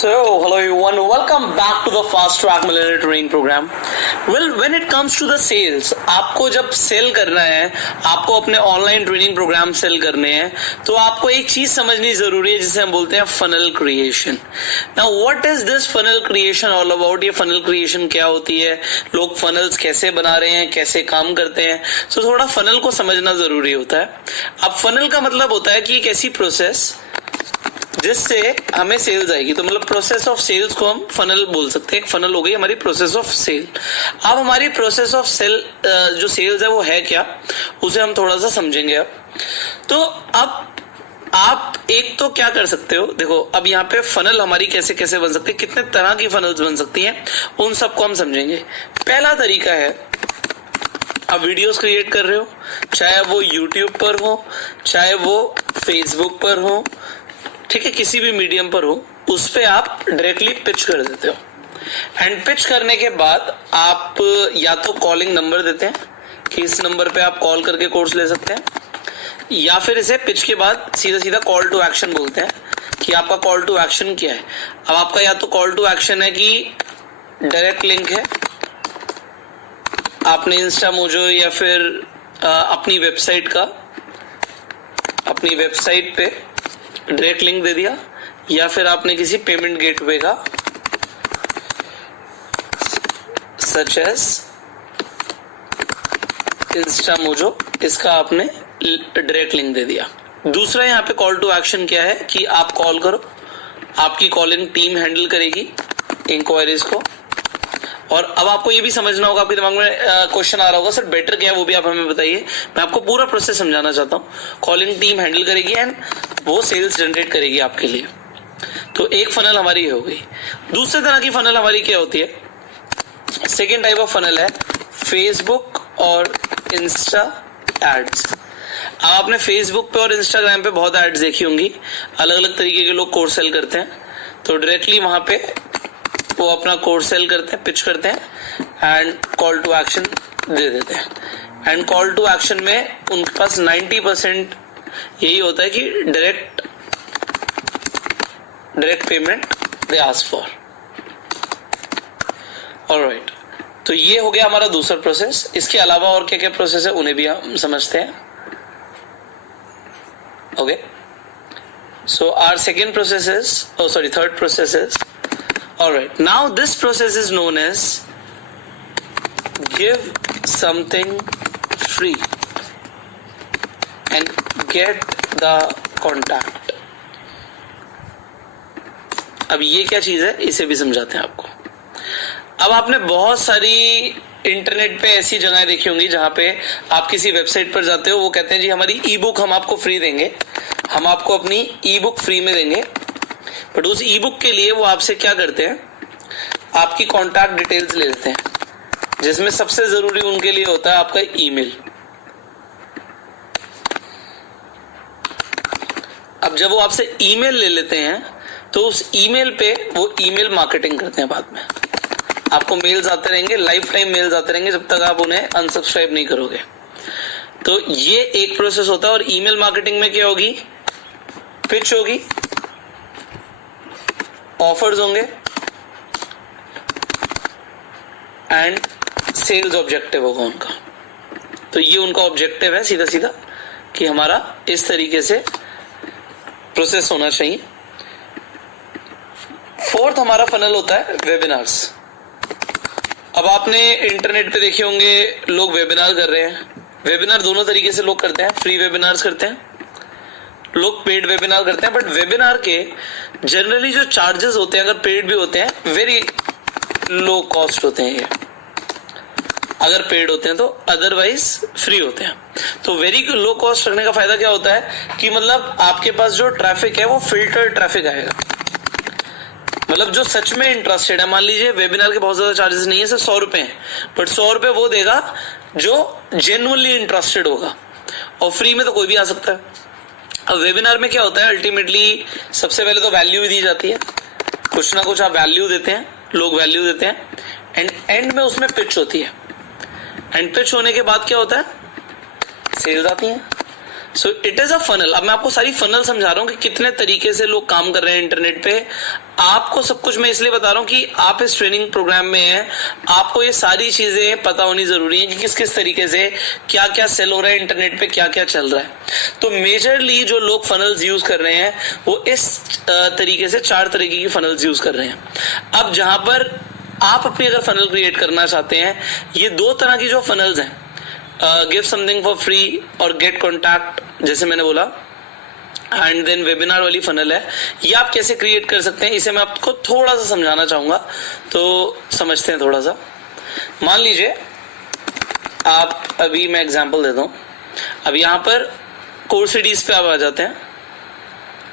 So, hello everyone, welcome back to the Fast Track Millionaire Training Program. Well, when it comes to the sales, आपको जब cell करना है, आपको अपने online training programme cell करने हैं, तो आपको एक चीज समझनी जरूरी है जिसे हम बोलते हैं funnel creation. Now what is this funnel creation all about? ये फनल क्रिएशन क्या होती है, लोग फनल्स कैसे बना रहे हैं, कैसे काम करते हैं, तो थोड़ा फनल को समझना जरूरी होता है. अब फनल का मतलब होता है कि एक ऐसी प्रोसेस जिससे हमें सेल्स आएगी. तो मतलब प्रोसेस ऑफ सेल्स को हम फनल बोल सकते हैं. एक फनल हो गई हमारी प्रोसेस ऑफ सेल. अब हमारी प्रोसेस ऑफ सेल जो सेल्स है वो है क्या, उसे हम थोड़ा सा समझेंगे. अब तो अब आप एक तो क्या कर सकते हो, देखो अब यहाँ पे फनल हमारी कैसे कैसे बन सकती है, कितने तरह की फनल्स बन सकती हैं, उन सबको हम समझेंगे. पहला तरीका है, आप वीडियोस क्रिएट कर रहे हो, चाहे वो यूट्यूब पर हो, चाहे वो फेसबुक पर हो, ठीक है, किसी भी मीडियम पर हो, उस पे आप डायरेक्टली पिच कर देते हो. एंड पिच करने के बाद आप या तो कॉलिंग नंबर देते हैं कि इस नंबर पे आप कॉल करके कोर्स ले सकते हैं, या फिर इसे पिच के बाद सीधा सीधा कॉल टू एक्शन बोलते हैं कि आपका कॉल टू एक्शन क्या है. अब आपका या तो कॉल टू एक्शन है कि डायरेक्ट लिंक है, आपने इंस्टा मोजो या फिर अपनी वेबसाइट पे डायरेक्ट लिंक दे दिया, या फिर आपने किसी पेमेंट गेटवे का सच एज इंस्टा मोजो, इसका आपने डायरेक्ट लिंक दे दिया. दूसरा यहाँ पे कॉल टू एक्शन क्या है कि आप कॉल करो, आपकी कॉलिंग टीम हैंडल करेगी इंक्वायरीज को. और अब आपको ये भी समझना होगा, आपके दिमाग में क्वेश्चन आ रहा होगा, सर बेटर क्या है वो भी आप हमें बताइए. मैं आपको पूरा प्रोसेस समझाना चाहता हूँ. कॉलिंग टीम हैंडल करेगी एंड वो सेल्स जनरेट करेगी आपके लिए. तो एक फनल हमारी हो गई. दूसरे तरह की फनल हमारी क्या होती है, सेकेंड टाइप ऑफ फनल है फेसबुक और इंस्टा एड्स. आपने फेसबुक पे और इंस्टाग्राम पे बहुत एड्स देखी होंगी, अलग अलग तरीके के लोग कोर्स सेल करते हैं. तो डायरेक्टली वहां पे वो अपना कोर्स सेल करते हैं, पिच करते हैं एंड कॉल टू एक्शन दे देते हैं. एंड कॉल टू एक्शन में उनके पास 90% यही होता है कि direct payment they ask for. Alright, तो ये हो गया हमारा दूसरा प्रोसेस. इसके अलावा और क्या क्या प्रोसेस है उन्हें भी हम समझते हैं. Okay, so our second process is third process is, alright, now this process is known as give something free and get the contact. अब ये क्या चीज है, इसे भी समझाते हैं आपको. अब आपने बहुत सारी इंटरनेट पे ऐसी जगह देखी होंगी जहां पे आप किसी वेबसाइट पर जाते हो, वो कहते हैं जी हमारी ई बुक हम आपको फ्री देंगे, हम आपको अपनी ई बुक फ्री में देंगे. बट उस ई बुक के लिए वो आपसे क्या करते हैं, आपकी कॉन्टैक्ट डिटेल्स ले लेते हैं, जिसमें सबसे जरूरी उनके लिए होता है आपका ईमेल. अब जब वो आपसे ईमेल ले लेते हैं तो उस ईमेल पे वो ईमेल मार्केटिंग करते हैं. बाद में आपको मेल्स आते रहेंगे, लाइफ टाइम मेल्स आते रहेंगे जब तक आप उन्हें अनसब्सक्राइब नहीं करोगे. तो ये एक प्रोसेस होता है. और ईमेल मार्केटिंग में क्या होगी, पिच होगी, ऑफर्स होंगे एंड सेल्स ऑब्जेक्टिव होगा उनका. तो ये उनका ऑब्जेक्टिव है सीधा सीधा कि हमारा इस तरीके से प्रोसेस होना चाहिए. फोर्थ हमारा फनल होता है वेबिनार्स. अब आपने इंटरनेट पे देखे होंगे लोग वेबिनार कर रहे हैं. वेबिनार दोनों तरीके से लोग करते हैं, फ्री वेबिनार्स करते हैं, लोग पेड वेबिनार करते हैं. बट वेबिनार के जनरली जो चार्जेस होते हैं, अगर पेड भी होते हैं, वेरी लो कॉस्ट होते हैं ये, अगर पेड होते हैं तो. अदरवाइज फ्री होते हैं. तो वेरी लो कॉस्ट रखने का फायदा क्या होता है कि मतलब आपके पास जो ट्रैफिक है वो फिल्टर ट्रैफिक आएगा. मतलब जो सच में इंटरेस्टेड है, मान लीजिए वेबिनार के बहुत ज्यादा चार्जेस नहीं है, सिर्फ 100 रुपए हैं, बट 100 रुपए वो देगा जो जेन्युइनली इंटरेस्टेड होगा, और फ्री में तो कोई भी आ सकता है. अब वेबिनार में क्या होता है, अल्टीमेटली सबसे पहले तो वैल्यू दी जाती है, कुछ ना कुछ आप वैल्यू देते हैं, लोग वैल्यू देते हैं, एंड एंड में उसमें पिच होती है. एंड पिच होने के बाद क्या होता है, सेल्स आती हैं. So it is a funnel. अब मैं आपको सारी फनल समझा रहा हूं कि कितने तरीके से लोग काम कर रहे हैं इंटरनेट पे। आपको सब कुछ मैं इसलिए बता रहा हूं कि आप इस ट्रेनिंग प्रोग्राम में हैं, आपको ये सारी चीजें पता होनी जरूरी है कि किस किस तरीके से क्या क्या सेल हो रहा है इंटरनेट पे, क्या क्या चल रहा है। तो मेजरली जो लोग फनल्स यूज कर रहे हैं वो इस तरीके से 4 तरीके की फनल्स यूज कर रहे हैं। अब जहां पर आप अपनी अगर फनल क्रिएट करना चाहते हैं, ये 2 तरह की जो फनल्स हैं, गिव समथिंग फॉर फ्री और गेट कॉन्टैक्ट, जैसे मैंने बोला, एंड देन वेबिनार वाली फनल है, ये आप कैसे क्रिएट कर सकते हैं इसे मैं आपको थोड़ा सा समझाना चाहूंगा। तो समझते हैं थोड़ा सा। मान लीजिए आप, अभी मैं एग्जांपल देता हूं। अब यहां पर कोर्सिडीज पे आप आ जाते हैं।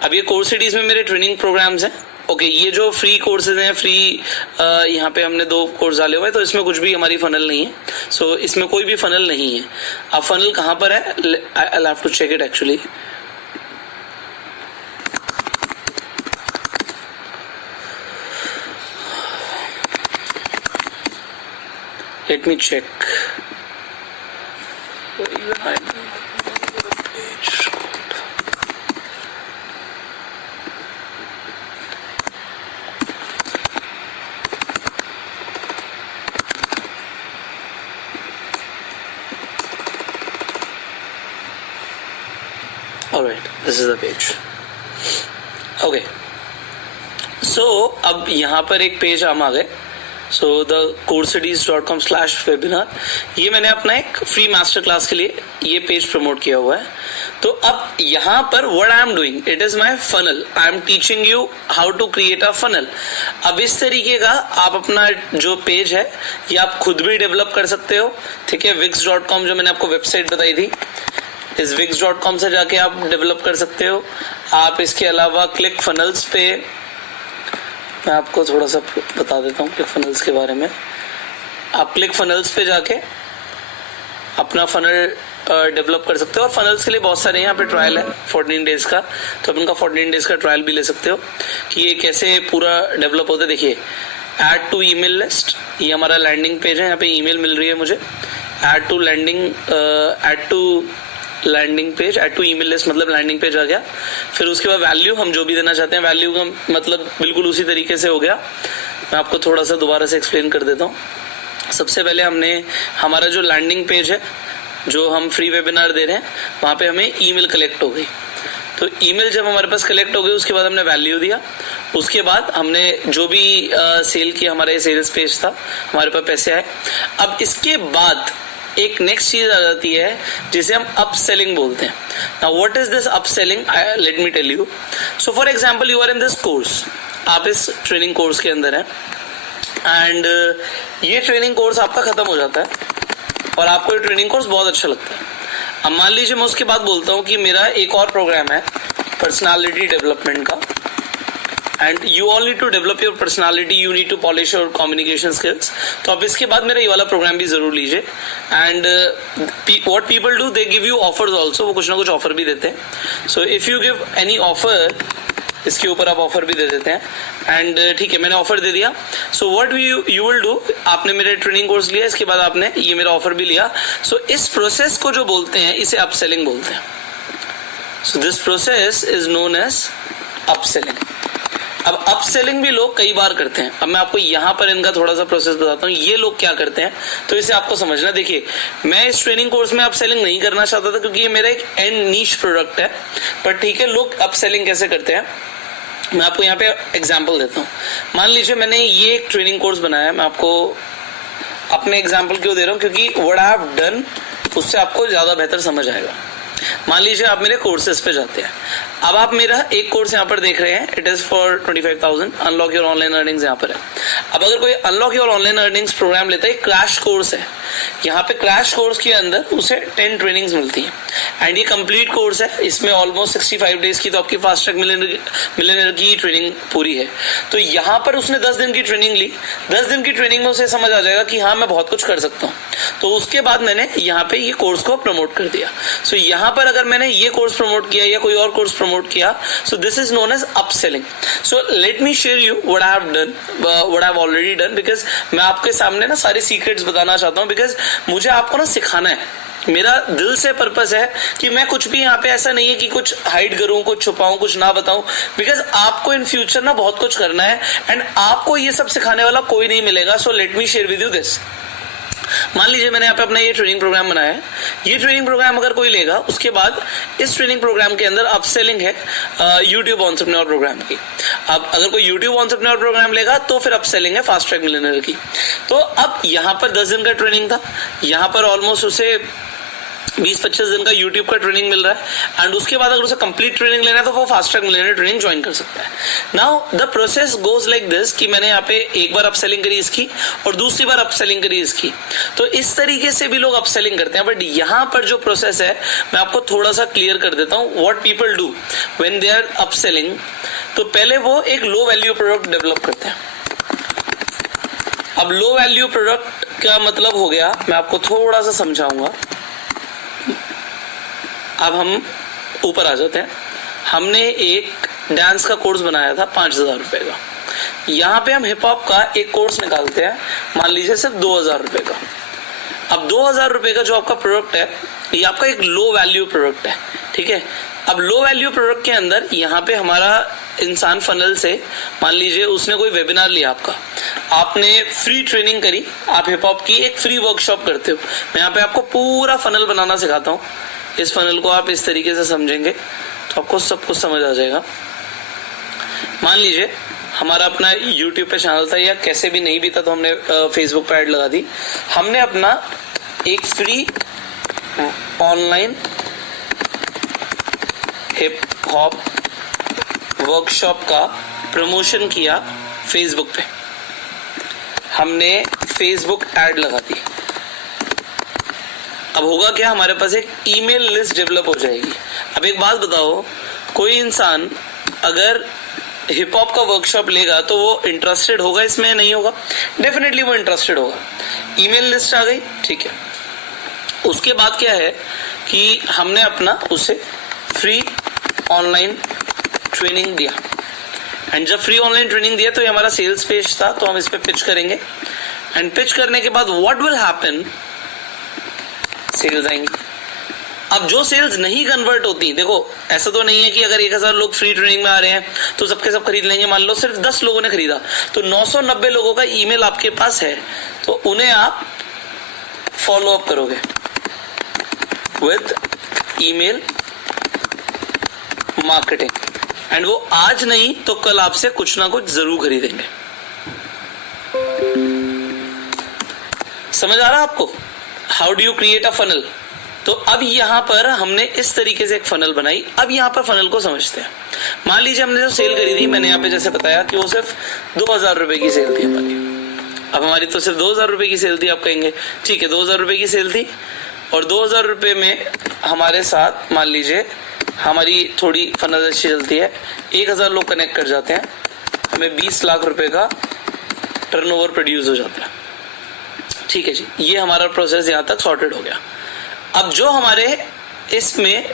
अब ये कोर्सिडीज में मेरे ट्रेनिंग प्रोग्राम्स हैं। ओके, ये जो फ्री कोर्सेज हैं, फ्री यहाँ पे हमने 2 कोर्स डाले हुए हैं, तो इसमें कुछ भी हमारी फनल नहीं है। सो इसमें कोई भी फनल नहीं है। अब फनल कहां पर है, I have to check it actually. Let me check. Alright, this is the page. Okay. So अब यहाँ पर एक पेज हम आ गए। So the coursidees.com/webinar, ये मैंने अपना एक फ्री मास्टर क्लास के लिए ये पेज प्रमोट किया हुआ है। तो अब यहाँ पर what I am doing, it is my funnel. I am teaching you how to create a funnel. अब इस तरीके का आप अपना जो पेज है ये आप खुद भी डेवलप कर सकते हो। ठीक है, wix.com जो मैंने आपको वेबसाइट बताई थी, इस wix.com से जाके आप डेवलप कर सकते हो। आप इसके अलावा क्लिक फनल्स पे, मैं आपको थोड़ा सा बता देता हूँ क्लिक फनल्स के बारे में। आप क्लिक फनल्स पे जाके अपना फनल डेवलप कर सकते हो। और फनल्स के लिए बहुत सारे यहाँ पे ट्रायल है 14 डेज का, तो आप उनका 14 डेज का ट्रायल भी ले सकते हो कि ये कैसे पूरा डेवलप होता है। देखिए, ऐड टू ईमेल लिस्ट, ये हमारा लैंडिंग पेज है। यहाँ पे ईमेल मिल रही है मुझे। Add to landing page, add to email list मतलब लैंडिंग पेज आ गया। फिर उसके बाद वैल्यू, हम जो भी देना चाहते हैं, वैल्यू का मतलब बिल्कुल उसी तरीके से हो गया। मैं आपको थोड़ा सा दोबारा से एक्सप्लेन कर देता हूँ। सबसे पहले हमने हमारा जो लैंडिंग पेज है, जो हम फ्री वेबिनार दे रहे हैं, वहां पे हमें ईमेल कलेक्ट हो गई। तो ईमेल जब हमारे पास कलेक्ट हो गई, उसके बाद हमने वैल्यू दिया। उसके बाद हमने जो भी सेल किया, हमारा ये सेल्स पेज था, हमारे पास पैसे आए। अब इसके बाद एक नेक्स्ट चीज आ जाती है जिसे हम अपसेलिंग बोलते हैं। Now what is this upselling, let me tell you. So for example, you are in this course, आप इस ट्रेनिंग कोर्स के अंदर हैं, एंड ये ट्रेनिंग कोर्स आपका खत्म हो जाता है और आपको ये ट्रेनिंग कोर्स बहुत अच्छा लगता है। अब मान लीजिए मैं उसके बाद बोलता हूँ कि मेरा एक और प्रोग्राम है पर्सनालिटी डेवलपमेंट का, and you all need to develop your personality, you need to polish your communication skills. तो अब इसके बाद मेरा ये वाला प्रोग्राम भी जरूर लीजिए। And what people do, they give you offers also, वो कुछ ना कुछ ऑफर भी देते हैं। So if you give any offer, इसके ऊपर आप ऑफर भी दे देते हैं। एंड ठीक है, मैंने ऑफर दे दिया। So what you will do, आपने मेरे ट्रेनिंग कोर्स लिया, इसके बाद आपने ये मेरा ऑफर भी लिया। सो इस प्रोसेस को जो बोलते हैं, इसे अपसेलिंग बोलते हैं। So this process is known as upselling. अब अपसेलिंग भी लोग कई बार करते हैं। अब मैं आपको यहाँ पर इनका थोड़ा सा प्रोसेस बताता हूँ, ये लोग क्या करते हैं, तो इसे आपको समझना। देखिए, मैं इस ट्रेनिंग कोर्स में अपसेलिंग नहीं करना चाहता था क्योंकि ये मेरा एक एंड नीश प्रोडक्ट है, पर ठीक है, लोग अपसेलिंग कैसे करते हैं मैं आपको यहाँ पे एग्जाम्पल देता हूँ। मान लीजिए मैंने ये एक ट्रेनिंग कोर्स बनाया है, मैं आपको अपने एग्जाम्पल क्यों दे रहा हूँ, क्योंकि व्हाट आई हैव डन उससे आपको ज्यादा बेहतर समझ आएगा। मान लीजिए आप मेरे कोर्सेज पे जाते हैं। अब आप मेरा एक कोर्स यहाँ पर देख रहे हैं, it is for 25,000, unlock your online earnings यहाँ पर है। अब अगर कोई unlock your online earnings programme लेता है, क्रैश कोर्स है, यहाँ पे क्रैश कोर्स के अंदर उसे 10 ट्रेनिंग्स मिलती है, एंड ये कंप्लीट कोर्स है। इसमें ऑलमोस्ट 65 डेज की तो आपकी फास्ट ट्रैक मिलियनेयर की ट्रेनिंग पूरी है। तो यहाँ पर उसने 10 दिन की ट्रेनिंग ली। 10 दिन की ट्रेनिंग में उसे समझ आ जाएगा कि हाँ, मैं बहुत कुछ कर सकता हूँ। तो उसके बाद मैंने यहाँ पे ये कोर्स को प्रमोट कर दिया। सो यहाँ पर अगर मैंने ये कोर्स प्रमोट किया या कोई और कोर्स प्रमोट किया, so this is known as upselling. So let me share you what I have done, what I have already done, because मैं आपके सामने ना सारे सीक्रेट्स बताना चाहता हूँ, बिकॉज बिकॉज मुझे आपको ना सिखाना है, मेरा दिल से पर्पस है कि मैं कुछ भी यहाँ पे ऐसा नहीं है कि कुछ हाइड करूं, कुछ छुपाऊं, कुछ ना बताऊं, बिकॉज आपको इन फ्यूचर ना बहुत कुछ करना है एंड आपको ये सब सिखाने वाला कोई नहीं मिलेगा. सो let me share with you this. मान लीजिए मैंने यहाँ पे अपना ये ट्रेनिंग प्रोग्राम बनाया है. ये ट्रेनिंग प्रोग्राम अगर कोई लेगा, उसके बाद इस ट्रेनिंग प्रोग्राम के अंदर अपसेलिंग है यूट्यूब एंटरप्रेन्योर प्रोग्राम की. अब अगर कोई यूट्यूब एंटरप्रेन्योर प्रोग्राम लेगा तो फिर अपसेलिंग है फास्ट ट्रैक मिलियनेयर की. तो अब यहाँ पर 10 दिन का ट्रेनिंग था, यहाँ पर ऑलमोस्ट उसे 20-25 दिन का यूट्यूब का ट्रेनिंग मिल रहा है एंड उसके बाद अगर उसे कंप्लीट ट्रेनिंग लेना है तो वो fast track millionaire training join कर सकता है. Now the process goes like this कि मैंने यहाँ पे एक बार अपसेलिंग करी इसकी और दूसरी बार अपसेलिंग करी इसकी. तो इस तरीके से भी लोग अपसेलिंग करते हैं. बट यहाँ पर जो प्रोसेस है मैं आपको थोड़ा सा क्लियर कर देता हूँ. What people do when they are upselling, तो पहले वो एक लो वैल्यू प्रोडक्ट डेवलप करते हैं. अब लो वैल्यू प्रोडक्ट का मतलब हो गया, मैं आपको थोड़ा सा समझाऊंगा. अब हम ऊपर आ जाते हैं. हमने एक डांस का कोर्स बनाया था 5,000 रुपए का. यहाँ पे हम हिप हॉप का एक कोर्स निकालते हैं, मान लीजिए सिर्फ 2,000 रुपए का. अब 2,000 रुपए का जो आपका प्रोडक्ट है, ये आपका एक लो वैल्यू प्रोडक्ट है. ठीक है. अब लो वैल्यू प्रोडक्ट के अंदर यहाँ पे हमारा इंसान फनल से, मान लीजिए उसने कोई वेबिनार लिया आपका, आपने फ्री ट्रेनिंग करी, आप हिप हॉप की एक फ्री वर्कशॉप करते हो. मैं यहाँ पे आपको पूरा फनल बनाना सिखाता हूँ. इस फनल को आप इस तरीके से समझेंगे तो आपको सब कुछ समझ आ जाएगा. मान लीजिए हमारा अपना YouTube पे चैनल था, या कैसे भी नहीं भी था तो हमने फेसबुक पे ऐड लगा दी. हमने अपना एक free online hip hop workshop का प्रमोशन किया फेसबुक पे. हमने फेसबुक ऐड लगा दी. अब होगा क्या, हमारे पास एक ईमेल लिस्ट डेवलप हो जाएगी. अब एक बात बताओ, कोई इंसान अगर हिप हॉप का वर्कशॉप लेगा तो वो इंटरेस्टेड होगा इसमें, नहीं होगा? डेफिनेटली वो इंटरेस्टेड होगा. ईमेल लिस्ट आ गई, ठीक है. उसके बाद क्या है कि हमने अपना उसे फ्री ऑनलाइन ट्रेनिंग दिया. एंड जब फ्री ऑनलाइन ट्रेनिंग दिया तो ये हमारा सेल्स पेज था, तो हम इस पे पिच करेंगे. एंड पिच करने के बाद व्हाट विल हैपन, सेल्स आएंगी. अब जो सेल्स नहीं कन्वर्ट होती, देखो ऐसा तो नहीं है कि अगर 1,000 लोग फ्री ट्रेनिंग में आ रहे हैं तो सबके सब खरीद लेंगे. मान लो सिर्फ 10 लोगों ने खरीदा, तो 990 लोगों का ईमेल आपके पास है, तो उन्हें आप फॉलो अप करोगे विद ईमेल मार्केटिंग. एंड वो आज नहीं तो कल आपसे कुछ ना कुछ जरूर खरीदेंगे. समझ आ रहा आपको? How do you create a funnel? तो अब यहां पर हमने इस तरीके से एक फनल बनाई. अब यहां पर फनल को समझते हैं. मान लीजिए हमने जो सेल करी थी, मैंने यहाँ पे जैसे बताया कि वो सिर्फ 2,000 रुपए की सेल थी हमारी. अब हमारी तो सिर्फ 2,000 रुपए की सेल थी. आप कहेंगे ठीक है 2,000 रुपए की सेल थी और 2,000 रुपए में हमारे साथ मान लीजिए हमारी थोड़ी फनल अच्छी चलती है, 1,000 लोग कनेक्ट कर जाते हैं, हमें 20 लाख रुपए का टर्नओवर प्रोड्यूस हो जाता है. ठीक है जी, ये हमारा प्रोसेस यहाँ तक सॉर्टेड हो गया. अब जो हमारे इसमें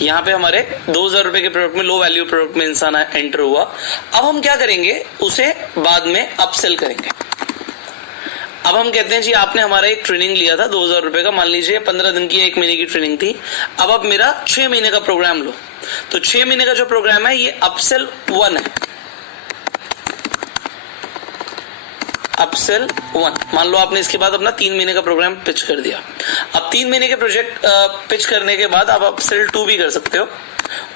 यहाँ पे हमारे 2,000 रुपए के प्रोडक्ट में, लो वैल्यू प्रोडक्ट में इंसान एंटर हुआ. अब हम क्या करेंगे, उसे बाद में अपसेल करेंगे. अब हम कहते हैं जी आपने हमारा एक ट्रेनिंग लिया था 2,000 रुपए का, मान लीजिए 15 दिन की 1 महीने की ट्रेनिंग थी. अब आप मेरा 6 महीने का प्रोग्राम लो. तो 6 महीने का जो प्रोग्राम है ये अपसेल 1 है. अपसेल 1. मान लो आपने इसके बाद अपना 3 महीने का प्रोग्राम पिच कर दिया. अब 3 महीने के प्रोजेक्ट पिच करने के बाद आप अपसेल 2 भी कर सकते हो.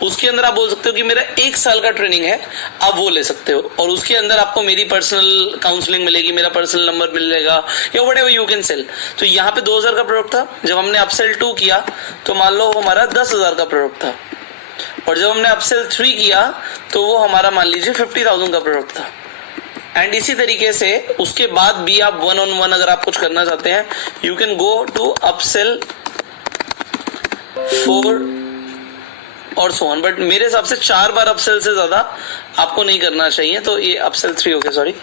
उसके अंदर आप बोल सकते हो कि मेरा 1 साल का ट्रेनिंग है, आप वो ले सकते हो. और उसके अंदर आपको मेरी पर्सनल काउंसलिंग मिलेगी, मेरा पर्सनल नंबर मिलेगा, या व्हाटएवर यू कैन सेल. तो यहाँ पे 2,000 का प्रोडक्ट था. जब हमने अपसेल 2 किया तो मान लो हमारा 10,000 का प्रोडक्ट था. और जब हमने अपसेल 3 किया तो वो हमारा मान लीजिए 50,000 का प्रोडक्ट था. एंड इसी तरीके से उसके बाद भी आप 1-on-1 अगर आप कुछ करना चाहते हैं, you can go to upsell 4 और सो ऑन. बट मेरे हिसाब से 4 बार अपसेल से ज्यादा आपको नहीं करना चाहिए. तो ये अपसेल 3 हो गया, सॉरी.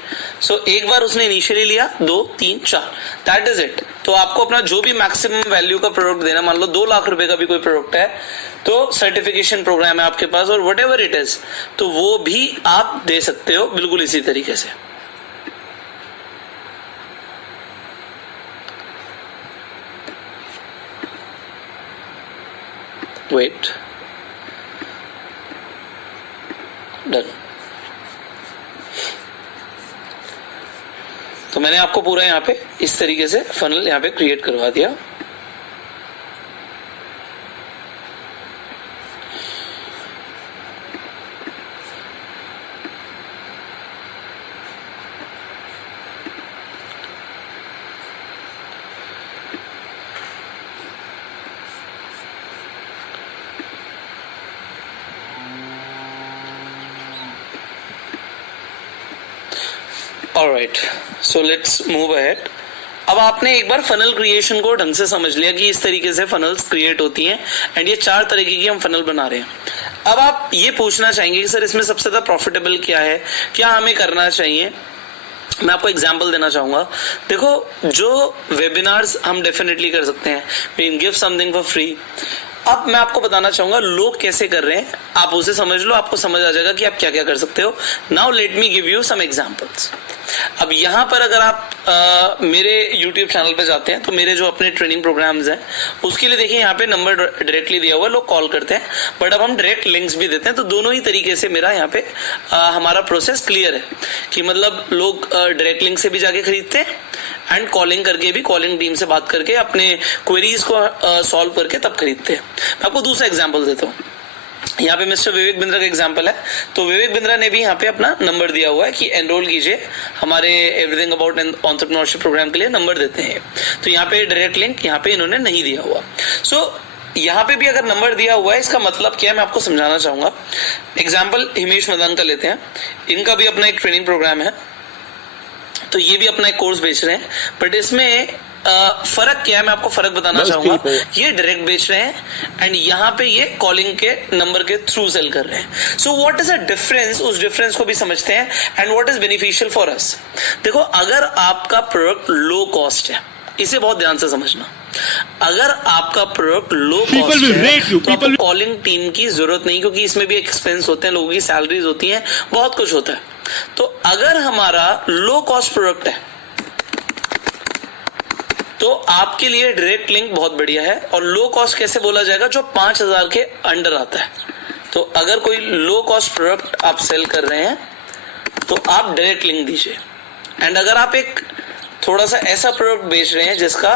सो एक बार उसने इनिशियली लिया, 2, 3, 4, दैट इज इट. तो आपको अपना जो भी मैक्सिमम वैल्यू का प्रोडक्ट देना, मान लो 2 लाख रुपए का भी कोई प्रोडक्ट है, तो सर्टिफिकेशन प्रोग्राम है आपके पास और वट एवर इट इज, तो वो भी आप दे सकते हो बिल्कुल इसी तरीके से. Wait, done. तो मैंने आपको पूरा यहाँ पे इस तरीके से फनल यहाँ पे क्रिएट करवा दिया। Alright, so let's move ahead. अब आपने एक बार फनल क्रिएशन को ढंग से समझ लिया कि इस तरीके से फनल्स क्रिएट होती हैं एंड ये 4 तरीके की हम फनल बना रहे हैं। अब आप ये पूछना चाहेंगे कि सर इसमें सबसे ज्यादा प्रॉफिटेबल क्या है, क्या हमें करना चाहिए। मैं आपको एग्जांपल देना चाहूंगा। देखो, जो वेबिनार्स हम डेफिनेटली कर सकते हैं, we can give something for free. अब मैं आपको बताना चाहूंगा लोग कैसे कर रहे हैं, आप उसे समझ लो, आपको समझ आ जाएगा कि आप क्या क्या कर सकते हो। Now let me give you some examples. अब यहाँ पर अगर आप मेरे YouTube चैनल पे जाते हैं तो मेरे जो अपने ट्रेनिंग प्रोग्राम्स हैं उसके लिए देखिए यहाँ पे नंबर डायरेक्टली दिया हुआ है, लोग कॉल करते हैं, बट अब हम डायरेक्ट लिंक्स भी देते हैं। तो दोनों ही तरीके से मेरा यहाँ पे हमारा प्रोसेस क्लियर है कि मतलब लोग डायरेक्ट लिंक से भी जाके खरीदते हैं एंड कॉलिंग करके भी, कॉलिंग टीम से बात करके अपने क्वेरीज को सॉल्व करके तब खरीदते हैं। मैं आपको दूसरा एग्जाम्पल देता हूँ। यहाँ पे मिस्टर विवेक बिंद्रा का एग्जांपल है। तो विवेक बिंद्रा ने भी यहाँ पे अपना नंबर दिया हुआ है कि एनरोल कीजिए हमारे एवरीथिंग अबाउट एंटरप्रेन्योरशिप प्रोग्राम के लिए, नंबर देते हैं। तो यहाँ पे डायरेक्ट लिंक यहाँ पे इन्होंने नहीं दिया हुआ। सो यहाँ पे भी अगर नंबर दिया हुआ है, इसका मतलब क्या है मैं आपको समझाना चाहूंगा। एग्जाम्पल हिमेश मदान का लेते हैं, इनका भी अपना एक ट्रेनिंग प्रोग्राम है, तो ये भी अपना एक कोर्स बेच रहे हैं, बट इसमें फर्क क्या है मैं आपको फर्क बताना चाहूंगा। ये डायरेक्ट बेच रहे हैं एंड यहाँ पे ये कॉलिंग के नंबर के थ्रू सेल कर रहे हैं। So what is a difference, उस डिफरेंस को भी समझते हैं and what is beneficial for us. देखो, अगर आपका प्रोडक्ट लो कॉस्ट है, इसे बहुत ध्यान से समझना, अगर आपका प्रोडक्ट लो कॉस्ट है तो आपको कॉलिंग टीम की जरूरत नहीं, क्योंकि इसमें भी एक्सपेंस होते हैं, लोगों की सैलरीज होती हैं, बहुत कुछ होता है। तो अगर हमारा लो कॉस्ट प्रोडक्ट है तो आपके लिए डायरेक्ट लिंक बहुत बढ़िया है। और लो कॉस्ट कैसे बोला जाएगा, जो 5000 के अंडर आता है। तो अगर कोई लो कॉस्ट प्रोडक्ट आप सेल कर रहे हैं तो आप डायरेक्ट लिंक दीजिए। एंड अगर आप एक थोड़ा सा ऐसा प्रोडक्ट बेच रहे हैं जिसका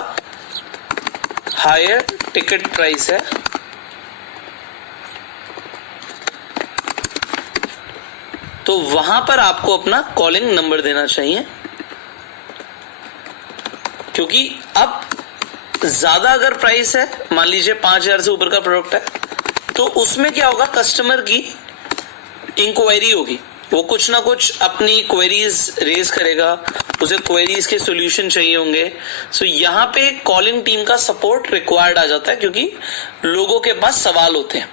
हायर टिकट प्राइस है, तो वहां पर आपको अपना कॉलिंग नंबर देना चाहिए, क्योंकि अब ज्यादा अगर प्राइस है, मान लीजिए 5000 से ऊपर का प्रोडक्ट है, तो उसमें क्या होगा, कस्टमर की इंक्वायरी होगी, वो कुछ ना कुछ अपनी क्वेरीज रेज करेगा, उसे क्वेरीज के सॉल्यूशन चाहिए होंगे। सो यहाँ पे कॉलिंग टीम का सपोर्ट रिक्वायर्ड आ जाता है, क्योंकि लोगों के पास सवाल होते हैं।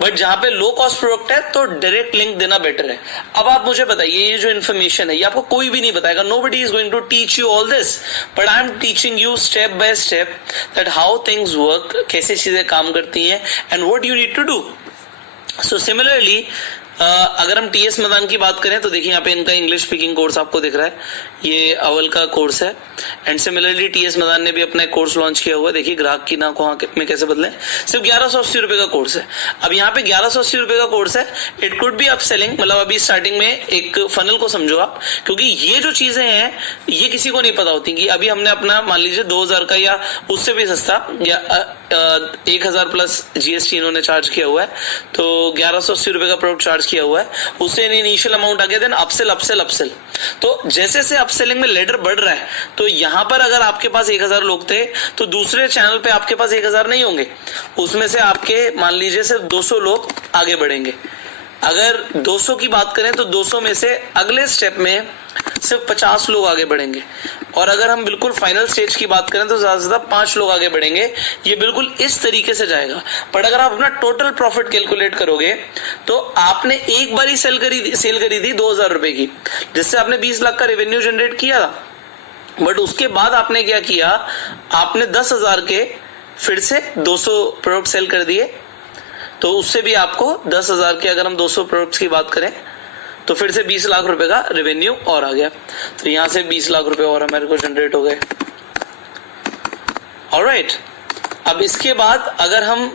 बट जहां पे लो कॉस्ट प्रोडक्ट है तो डायरेक्ट लिंक देना बेटर है। अब आप मुझे बताइए, ये जो इन्फॉर्मेशन है ये आपको कोई भी नहीं बताएगा, nobody is going to teach you all this, but I am teaching you step by step that how things work, कैसे चीजें काम करती हैं and what you need to do. So similarly अगर हम टीएस मदान की बात करें तो देखिए यहाँ पे इनका इंग्लिश स्पीकिंग कोर्स आपको दिख रहा है, ये अव्वल का कोर्स है। एंड सिमिलरली टीएस मदान ने भी अपना एक कोर्स लॉन्च किया हुआ है। देखिए ग्राहक की ना को में कैसे बदले, सिर्फ 1180 रुपए का कोर्स है। अब यहाँ पे 1180 रुपए का कोर्स है, it could be up selling, मतलब अभी स्टार्टिंग में एक फनल को समझो आप, क्योंकि ये जो चीजें हैं ये किसी को नहीं पता होती कि अभी हमने अपना मान लीजिए 2000 का या उससे भी सस्ता या 1000 प्लस जीएसटी इन्होंने चार्ज किया हुआ है, तो 1180 रुपए का प्रोडक्ट चार्ज किया हुआ है, उससे इनिशियल अमाउंट आ गया, देन अपसेल अपसेल अपसेल। तो जैसे से अपसेलिंग में लेडर बढ़ रहा है, तो यहां पर अगर आपके पास 1000 लोग थे तो दूसरे चैनल पे आपके पास 1000 नहीं होंगे, उसमें से आपके मान लीजिए सिर्फ 200 लोग आगे बढ़ेंगे। अगर 200 की बात करें तो 200 में से अगले स्टेप में सिर्फ 50 लोग आगे बढ़ेंगे, और अगर हम बिल्कुल फाइनल स्टेज की बात करें तो ज्यादा से ज्यादा 5 लोग आगे बढ़ेंगे। ये बिल्कुल इस तरीके से जाएगा। पर अगर आप अपना टोटल प्रॉफिट कैलकुलेट करोगे तो आपने एक बार ही सेल करी थी 2000 रुपए की, जिससे आपने 20 लाख का रेवेन्यू जनरेट किया था। बट उसके बाद आपने क्या किया, आपने 10,000 के फिर से 200 प्रोडक्ट सेल कर दिए, तो उससे भी आपको 10,000 के अगर हम 200 प्रोडक्ट्स की बात करें तो फिर से 20 लाख रुपए का रेवेन्यू और आ गया। तो यहां से 20 लाख रुपए और हमारे को जनरेट हो गए। ऑलराइट, अब इसके बाद अगर हम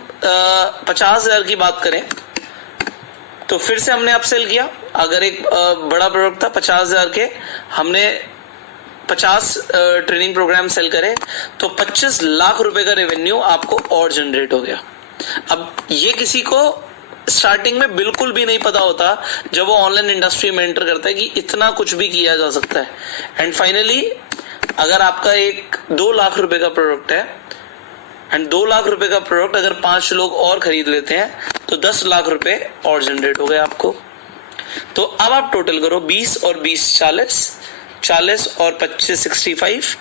50,000 की बात करें तो फिर से हमने अपसेल किया। अगर एक बड़ा प्रोडक्ट था 50,000 के, हमने 50 ट्रेनिंग प्रोग्राम सेल करे तो 25 लाख रुपए का रेवेन्यू आपको और जनरेट हो गया। अब ये किसी को स्टार्टिंग में बिल्कुल भी नहीं पता होता जब वो ऑनलाइन इंडस्ट्री में एंटर करता है कि इतना कुछ भी किया जा सकता है। एंड फाइनली अगर आपका एक 2 लाख रुपए का प्रोडक्ट है एंड 2 लाख रुपए का प्रोडक्ट अगर 5 लोग और खरीद लेते हैं तो 10 लाख रुपए और जनरेट हो गए आपको। तो अब आप टोटल करो 20 और 20 40 और 25 65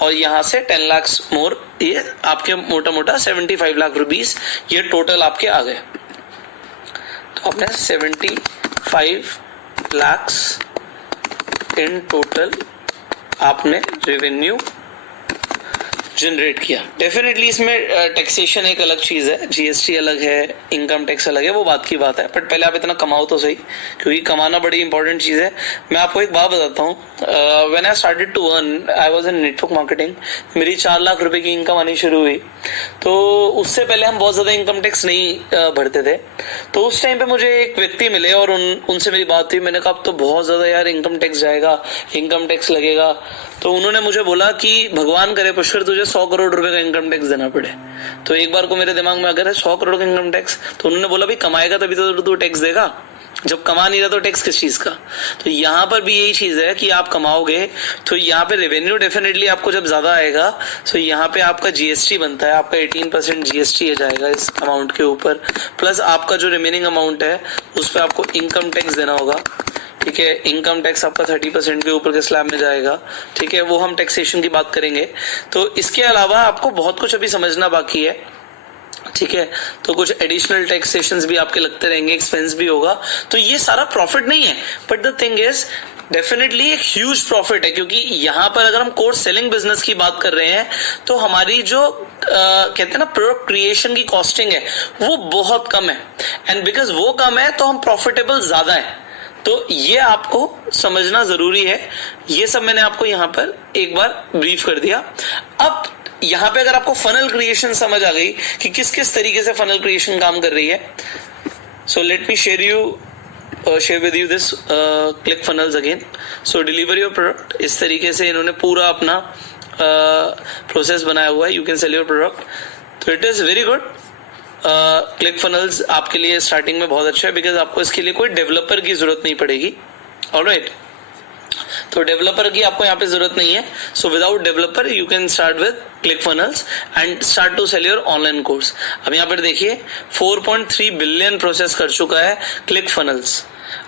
और यहां से 10 लाख मोर, ये आपके मोटा मोटा 75 लाख रुपीस ये टोटल आपके आ गए। तो आपने 75 लाख्स इन टोटल आपने रेवेन्यू जनरेट किया। डेफिनेटली इसमें टैक्सेशन एक अलग चीज है, जीएसटी अलग है, इनकम टैक्स अलग है, वो बात की बात है। बट पहले आप इतना कमाओ तो सही, क्योंकि कमाना बड़ी इंपॉर्टेंट चीज है। मैं आपको एक बात बताता हूँ, when I started to earn, I was in network marketing, मेरी 4 लाख रुपए की इनकम आनी शुरू हुई। तो उससे पहले हम बहुत ज्यादा इनकम टैक्स नहीं भरते थे। तो उस टाइम पे मुझे एक व्यक्ति मिले और उनसे मेरी बात हुई। मैंने कहा अब तो बहुत ज्यादा यार इनकम टैक्स जाएगा, इनकम टैक्स लगेगा। तो उन्होंने मुझे बोला कि भगवान करे पुष्कर तुझे 100 करोड़ रुपए का इनकम टैक्स देना पड़े। तो एक बार को मेरे दिमाग में अगर है 100 करोड़ का इनकम टैक्स, तो उन्होंने बोला भाई कमाएगा तभी तो तू टैक्स देगा, जब कमा नहीं रहा तो टैक्स किस चीज का। तो यहाँ पर भी यही चीज है कि आप कमाओगे तो यहाँ पे रेवेन्यू डेफिनेटली आपको जब ज्यादा आएगा तो यहाँ पे आपका जीएसटी बनता है, आपका 18% जीएसटी जाएगा इस अमाउंट के ऊपर, प्लस आपका जो रिमेनिंग अमाउंट है उस पर आपको इनकम टैक्स देना होगा। ठीक है, इनकम टैक्स आपका 30% के ऊपर के स्लैब में जाएगा। ठीक है, वो हम टैक्सेशन की बात करेंगे। तो इसके अलावा आपको बहुत कुछ अभी समझना बाकी है। ठीक है, तो कुछ एडिशनल टैक्सेशंस भी आपके लगते रहेंगे, एक्सपेंस भी होगा। तो ये सारा प्रॉफिट नहीं है, but the thing is definitely एक ह्यूज प्रॉफिट है, क्योंकि यहाँ पर अगर हम कोर्स सेलिंग बिजनेस की बात कर रहे हैं तो हमारी जो कहते हैं ना प्रोडक्ट क्रिएशन की कॉस्टिंग है वो बहुत कम है, एंड बिकॉज वो कम है तो हम प्रॉफिटेबल ज्यादा है। तो ये आपको समझना जरूरी है। ये सब मैंने आपको यहाँ पर एक बार ब्रीफ कर दिया। अब यहाँ पे अगर आपको फनल क्रिएशन समझ आ गई कि किस किस तरीके से फनल क्रिएशन काम कर रही है, सो let me share with you this click funnels again. So deliver your product, इस तरीके से इन्होंने पूरा अपना प्रोसेस बनाया हुआ है। You can sell your product, तो it is very good. Click funnels आपके लिए स्टार्टिंग में बहुत अच्छा है, बिकॉज आपको इसके लिए कोई डेवलपर की जरूरत नहीं पड़ेगी। ऑलराइट, तो डेवलपर की आपको यहाँ पे जरूरत नहीं है। So without developer you can start with click funnels and start to sell your online course. अब यहाँ पर देखिए 4.3 बिलियन प्रोसेस कर चुका है click funnels.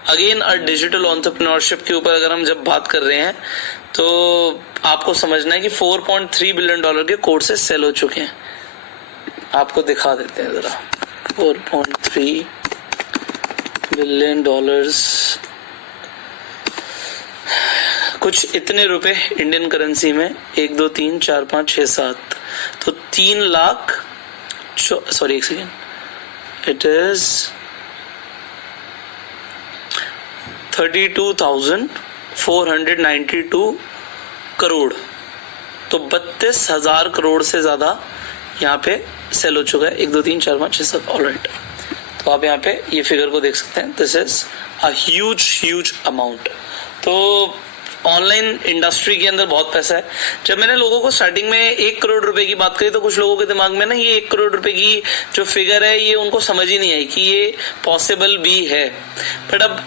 Again digital entrepreneurship के ऊपर अगर हम जब बात कर रहे हैं तो आपको समझना है कि 4.3 बिलियन डॉलर के कोर्सेस सेल हो चुके हैं। आपको दिखा देते हैं जरा, 4.3 बिलियन डॉलर्स, कुछ इतने रुपए इंडियन करेंसी में 1 2 3 4 5 6 7, तो 3 लाख, सॉरी एक सेकेंड, इट इज 32,492 करोड़। तो 32,000 करोड़ से ज्यादा यहाँ पे सेल हो चुका है। 1 2 3 4 5 6 7। ऑलराइट, तो आप यहाँ पे ये फिगर को देख सकते हैं। This is a huge amount. तो ऑनलाइन इंडस्ट्री के अंदर बहुत पैसा है। जब मैंने लोगों को स्टार्टिंग में 1 करोड़ रुपए की बात करी तो कुछ लोगों के दिमाग में ना ये 1 करोड़ रुपए की जो फिगर है ये उनको समझ ही नहीं आई कि ये पॉसिबल भी है। बट अब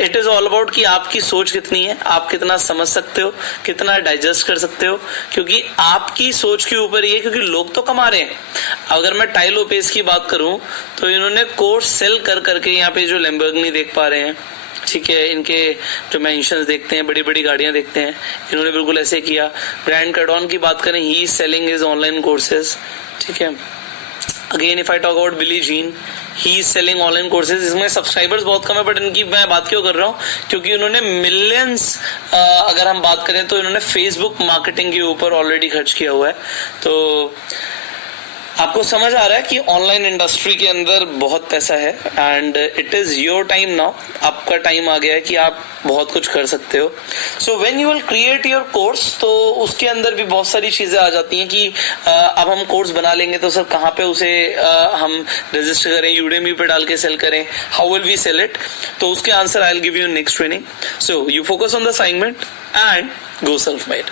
इट इज ऑल अबाउट कि आपकी सोच कितनी है, आप कितना समझ सकते हो, कितना डाइजेस्ट कर सकते हो, क्योंकि आपकी सोच के ऊपर ही है। क्योंकि लोग तो कमा रहे हैं। अगर मैं टाई लोपेज की बात करूं तो इन्होंने कोर्स सेल कर करके यहाँ पे जो लैम्बोर्गिनी देख पा रहे हैं, ठीक है, इनके जो मेंशंस देखते हैं, बड़ी बड़ी गाड़ियां देखते हैं, इन्होंने बिल्कुल ऐसे किया। ग्रैंड कार्डॉन की बात करें, he is selling his online courses. ठीक है, again if I talk about Billie Jean, he is selling online courses. इसमें सब्सक्राइबर्स बहुत कम है, बट इनकी मैं बात क्यों कर रहा हूँ, क्योंकि उन्होंने मिलियंस, अगर हम बात करें तो इन्होंने फेसबुक मार्केटिंग के ऊपर ऑलरेडी खर्च किया हुआ है। तो आपको समझ आ रहा है कि ऑनलाइन इंडस्ट्री के अंदर बहुत पैसा है and it is your time now. आपका टाइम आ गया है कि आप बहुत कुछ कर सकते हो। So when you will create your course, तो उसके अंदर भी बहुत सारी चीजें आ जाती हैं कि अब हम कोर्स बना लेंगे तो सर कहाँ पे उसे हम रजिस्टर करें, यूडेमी पे डाल के सेल करें, how will we sell it? तो उसके answer I will give you next training. So you focus on the assignment and go self made.